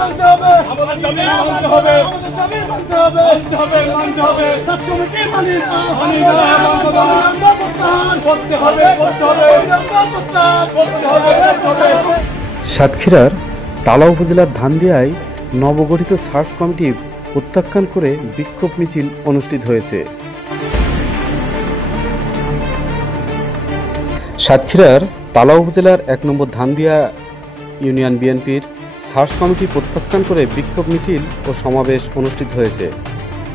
মানতে হবে, আমাদের দাবি মানতে হবে, আমাদের দাবি মানতে হবে, মানতে হবে। সার্চ কমিটি মানি না, করতে হবে, করতে হবে। সাতক্ষীরার তালা উপজেলার ধানদিয়ায় নবগঠিত সার্চ কমিটি প্রত্যাখ্যান করে বিক্ষোভ মিছিল অনুষ্ঠিত হয়েছে। সাতক্ষীরার তালা উপজেলার ১ নম্বর ধানদিয়া ইউনিয়ন বিএনপির সার্চ কমিটি প্রত্যাখ্যান করে বিক্ষোভ মিছিল ও সমাবেশ অনুষ্ঠিত হয়েছে।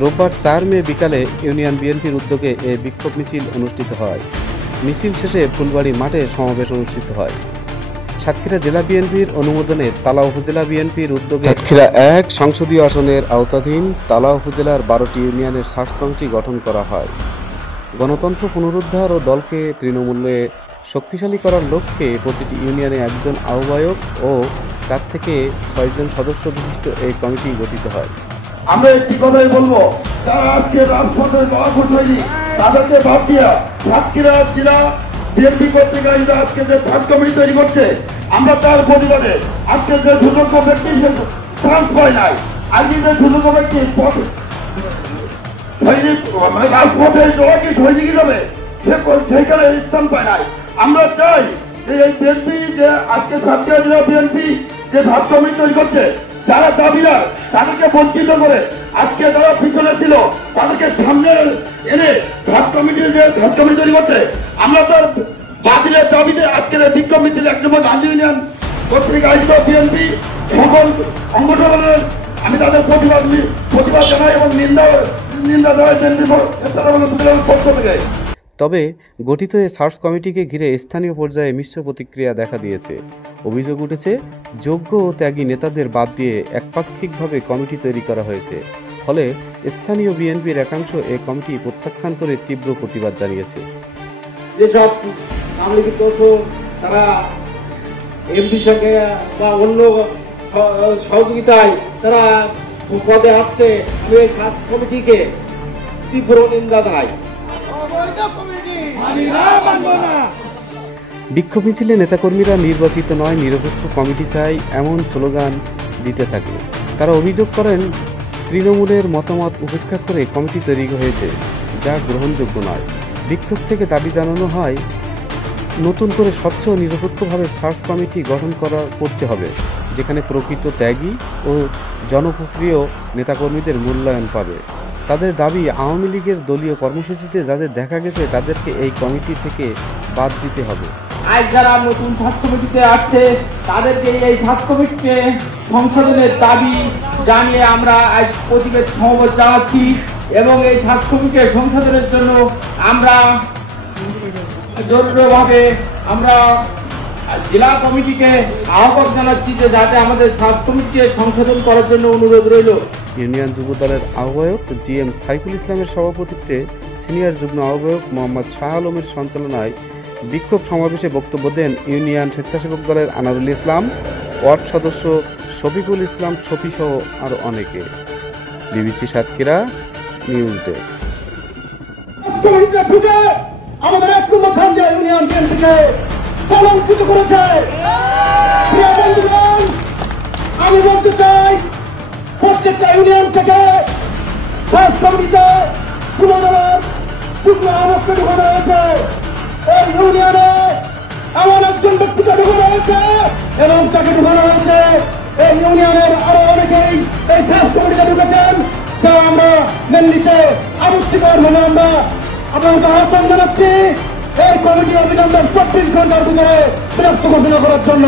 রোববার ৪ মে বিকালে ইউনিয়ন বিএনপির উদ্যোগে এই বিক্ষোভ মিছিল অনুষ্ঠিত হয়। মিছিল শেষে ফুলবাড়ি মাঠে সমাবেশ অনুষ্ঠিত হয়। সাতক্ষীরা জেলা বিএনপির অনুমোদনে তালা উপজেলা বিএনপির উদ্যোগে সাতক্ষীরা ১ সংসদীয় আসনের আওতাধীন তালা উপজেলার ১২টি ইউনিয়নের সার্চ কমিটি গঠন করা হয়। গণতন্ত্র পুনরুদ্ধার ও দলকে তৃণমূলে শক্তিশালী করার লক্ষ্যে প্রতিটি ইউনিয়নে একজন আহ্বায়ক ও ৪ থেকে ৬ জন সদস্য বিশিষ্ট এই কমিটি গঠিত হয়। আমরা একটি কথাই বলবো, যারা আজকে রাজপথের মহাপুরুষ হয়নি তাদেরকে বাদ দিয়া সাতক্ষীরা জেলা বিএনপি কর্তৃক আজকে যে সার্চ কমিটি তৈরি করছে, আমরা তার প্রতিবাদে আজকে যে সুযোগ্য ব্যক্তি চান্স পায় নাই, আজকে যে সুযোগ্য ব্যক্তি রাজপথে জবাকি সৈনিক হিসাবে সেইখানে স্থান পায় নাই। আমরা চাই যে এই বিএনপি যে আজকে সাতক্ষীরা জেলা বিএনপি যে সার্চ কমিটি তৈরি করছে, যারা দাবিদার তাদেরকে বঞ্চিত করে আজকে যারা পিছনে ছিল তাদেরকে সামনে এনে সার্চ কমিটি তৈরি করছে, আমরা তার বাতিলের দাবিতে আজকের বিক্ষোভ মিছিল ১ নম্বর গান্ধী ইউনিয়ন কর্তৃক আয়োজিত বিএনপি সকল সংগঠনের আমি তাদের প্রতিবাদ জানাই এবং নিন্দা জানাই বিএনপির পক্ষ থেকে। তবে গঠিত এই সার্চ কমিটিকে ঘিরে স্থানীয় পর্যায়ে মিশ্র প্রতিক্রিয়া দেখা দিয়েছে। অভিযোগ উঠেছে, যোগ্য ও ত্যাগী নেতাদের বাদ দিয়ে একপাক্ষিকভাবে কমিটি তৈরি করা হয়েছে। ফলে স্থানীয় বিএনপির একাংশ এই কমিটি প্রত্যাখ্যান করে তীব্র প্রতিবাদ জানিয়েছে। যেসব নাগরিক তারা এমপির সঙ্গে বা অন্য সহযোগিতায় তারা পদে আসছে, আমি এই সার্চ কমিটিকে তীব্র নিন্দা জানাই। বিক্ষোভ মিছিলে নেতাকর্মীরা নির্বাচিত নয়, নিরপেক্ষ কমিটি চাই এমন স্লোগান দিতে থাকে। তারা অভিযোগ করেন, তৃণমূলের মতামত উপেক্ষা করে কমিটি তৈরি হয়েছে, যা গ্রহণযোগ্য নয়। বিক্ষোভ থেকে দাবি জানানো হয়, নতুন করে স্বচ্ছ ও নিরপেক্ষভাবে সার্চ কমিটি গঠন করতে হবে, যেখানে প্রকৃত ত্যাগী ও জনপ্রিয় নেতাকর্মীদের মূল্যায়ন পাবে। তাদের দাবি, আওয়ামী লীগের দলীয় কর্মসূচিতে যাদের দেখা গেছে তাদেরকে এই কমিটি থেকে বাদ দিতে হবে। আজ যারা নতুন সার্চ কমিটিতে আসছে তাদেরকে এই সার্চ কমিটিকে সংশোধনের দাবি জানিয়ে আমরা আজ প্রতিবাদ সমাবেশ জানাচ্ছি এবং এই সার্চ কমিটিকে সংশোধনের জন্য আমরা জরুরিভাবে আমরা জেলা কমিটিকে আহ্বান জানাচ্ছি যে যাতে আমাদের সার্চ কমিটিকে সংশোধন করার জন্য অনুরোধ রইল। ইউনিয়ন যুব দলের আহ্বায়ক GM সাইফুল ইসলামের সভাপতিত্বে সিনিয়র যুগ্ম আহ্বায়ক মোহাম্মদ শাহ আলমের সঞ্চালনায় বিক্ষোভ সমাবেশে বক্তব্য দেন ইউনিয়ন স্বেচ্ছাসেবক দলের আনারুল ইসলাম, ওয়ার্ড সদস্য শফিকুল ইসলাম শফি সহ আরো অনেকে। BBC Satkhira news desk. আমাদের ১ নম্বর ধানদিয়া ইউনিয়ন বিএনপিকে কলঙ্কিত করেছে। আমি বলতে চাই, প্রত্যেকটা ইউনিয়ন থেকে সার্চ কমিটিতে পুনর্বার যুগ্ম আহ্বায়ককে ঢোকানো হয়েছে। এই ইউনিয়নে এমন একজন ব্যক্তিকে ঢোকানো হয়েছে এবং তাকে ঢোকানো হয়েছে। এই ইউনিয়নের আরো অনেকেই এই সার্চ কমিটিতে ঢুকেছেন, যা আমরা মেনে নিতে আবশ্যিকর মানে আমরা আপনাকে আহ্বান জানাচ্ছি এই কমিটি অবিলম্বে ২৪ ঘন্টার ভিতরে বিরক্ত ঘোষণা করার জন্য।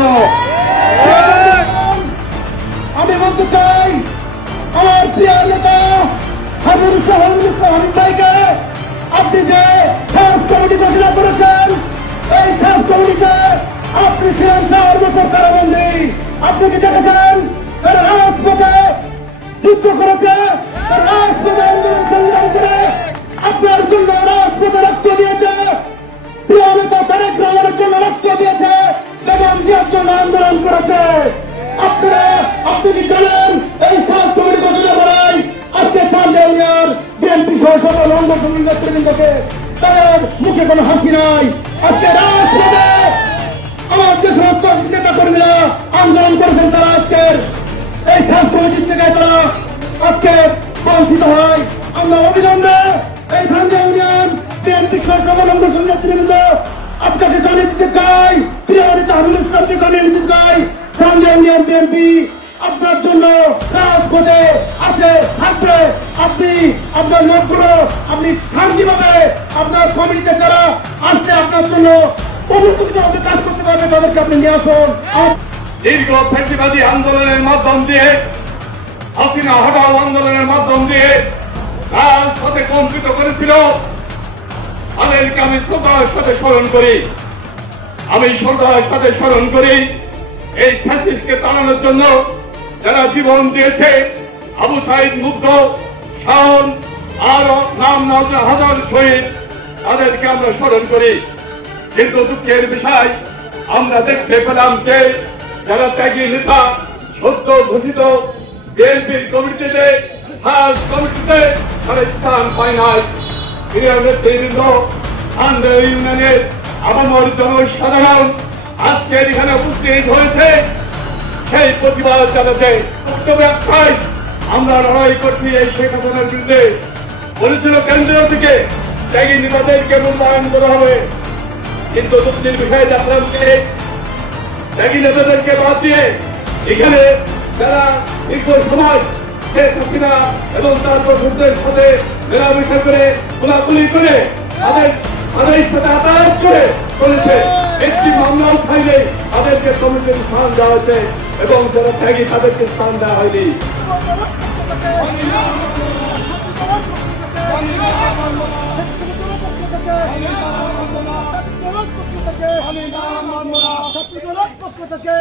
আমি বলতে চাই, আমার প্রিয় নেতা হাবিব ভাইকে আপনি যে সার্চ কমিটি ঘোষণা করেছেন, এই সার্চ কমিটিতে আপনি ছিলেন ৪ বছর কারাবন্দী। আপনি কি দেখেছেন তারা রাজপথে যুদ্ধ করেছে, রাজপথে আন্দোলন সংগ্রাম করে আপনার জন্য রাজপথে রক্ত দিয়েছে, প্রিয় নেতা তারেক রহমানের জন্য রক্ত দিয়েছে, বেগম জিয়ার জন্য আন্দোলন করেছে। আপনি কি জানেন এই সার্চ কমিটি ঘোষণা করায় আজকে ধানদিয়া ইউনিয়ন বিএনপি সহ সকল অঙ্গ সংগঠন নেতৃবৃন্দকে তাদের মুখে কোনো হাসি নাই। আজকে রাজপথে আমার যে সমস্ত নেতা কর্মীরা আন্দোলন করেছেন তারা আজকের এই আজকে বঞ্চিত হয়। আমরা অবিলম্বে এই ধান্দিয়া ইউনিয়ন বিএনপি সরকারের নেতৃবৃন্দ আপনাকে জানিয়ে দিতে চাই, প্রিয় নেতা হাবিবুল ইসলামকে জানিয়ে দিতে চাই, ধান্দিয়া ইউনিয়ন বিএনপি আপনার জন্য রাজপথে আছে, থাকবে। আপনি আপনার লোকগুলো আপনি শান্তিভাবে আপনার কমিটিতে যারা আসছে আপনার জন্য অনুভূতিভাবে কাজ করতে পারবে তাদেরকে আপনি নিয়ে আসুন। দীর্ঘ ফ্যাসিবাদী আন্দোলনের মাধ্যম দিয়ে, হাসিনা হটাও আন্দোলনের মাধ্যম দিয়ে রাজপথে কম্পিত করেছিল, তাদেরকে আমি শ্রদ্ধার সাথে স্মরণ করি। আমি শ্রদ্ধার সাথে স্মরণ করি এই ফ্যাসিস্টকে তাড়ানোর জন্য যারা জীবন দিয়েছে, আবু সাইদ মুগ্ধ, শাওন, আর নাম হাজার শহীদ, তাদেরকে আমরা স্মরণ করি। কিন্তু দুঃখের বিষয় আমরা দেখতে পেলাম যে যারা ত্যাগী নেতা সত্য ঘোষিত বিএনপির কমিটিতে, কমিটিতে তারা স্থান পায় নাই। প্রিয় নেতৃবৃন্দ, ধান্দিয়া ইউনিয়নের আপামর জনসাধারণ আজকে এখানে উপস্থিত হয়েছে সেই প্রতিবাদ জানাতে। বক্তব্য একটাই, আমরা লড়াই করছি এই শেখ হাসিনার বিরুদ্ধে। বলেছিল কেন্দ্র থেকে ত্যাগী নেতাদেরকে মূল্যায়ন করা হবে, কিন্তু দুঃখের বিষয়ে দেখলাম যে ত্যাগী নেতাদেরকে বাদ দিয়ে এখানে যারা দীর্ঘ সময় শেখ হাসিনা এবং তার প্রশাসনের সাথে মেলামেশা করে গোলাগুলি করে তাদের সাথে আদালত করে চলেছে। একটি মামলাও খাইলে তাদেরকে কমিটির স্থান দেওয়া হয়েছে এবং যারা ত্যাগী তাদেরকে স্থান দেওয়া হয়নি। ছাত্রদলের পক্ষ থেকে